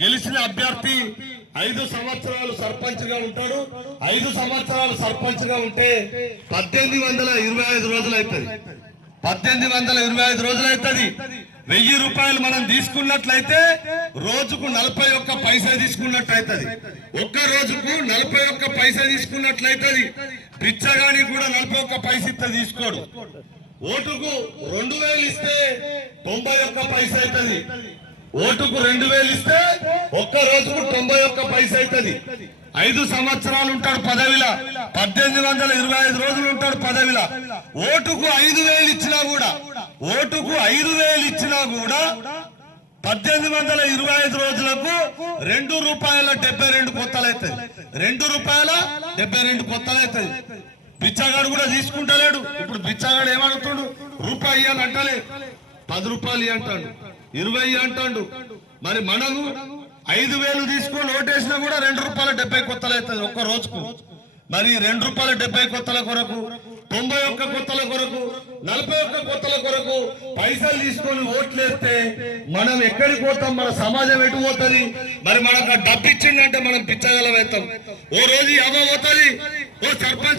గెలిచిన అభ్యర్థి 5 సంవత్సరాలు సర్పంచ్ గా ఉంటాడు. 5 సంవత్సరాలు సర్పంచ్ గా ఉంటే 1825 రోజులు అవుతుంది. 1825 రోజులు అవుతుంది. 1000 రూపాయలు మనం తీసుకున్నట్లయితే రోజుకు 41 పైసా తీసుకున్నట్టు అవుతుంది. ఒక్క రోజుకు 41 పైసా తీసుకున్నట్లయితుంది. పిచ్చగానికి కూడా 41 పైసా ఇస్తే తీసుకోడు. ఓటుకు 2000 ఇస్తే 91 పైసా అవుతుంది. ఓటుకు 2000 ఇస్తే ఒక్క రోజుకు 91 పైసా అవుతుంది. 5 సంవత్సరాలు ఉంటాడు పదవిలా. 1825 రోజులు ఉంటాడు పదవిలా. ఓటుకు 5000 ఇచ్చినా కూడా 1825 రోజులకు ₹2.72 కొత్తలు అవుతుంది. ₹2.72 కొత్తలు అవుతుంది. బిచ్చగాడు కూడా తీసుకుంటలేడు. ఇప్పుడు బిచ్చగాడు ఏమడుగుతాడు? రూపాయి ఇవ్వాలి అంటలే, 10 రూపాయలు అంటాడు, 20 అంటాడు. మరి మనము 5000 తీసుకొని ఓటేసినా కూడా ₹2.70 కొత్తలు అవుతుంది ఒక్క రోజుకు. మరి ₹2.70 కొత్తల కొరకు, 91 కొత్తల కొరకు, 41 కొత్తల కొరకు పైసలు తీసుకొని ఓట్లేస్తే మనం ఎక్కడికి పోతాం? మన సమాజం ఎటు పోతుంది? మరి మనకు డబ్బు ఇచ్చిందంటే మనం పిచ్చగలం అవుతాం. ఓ రోజు ఎవరు పోతుంది? ఓ సర్పంచ్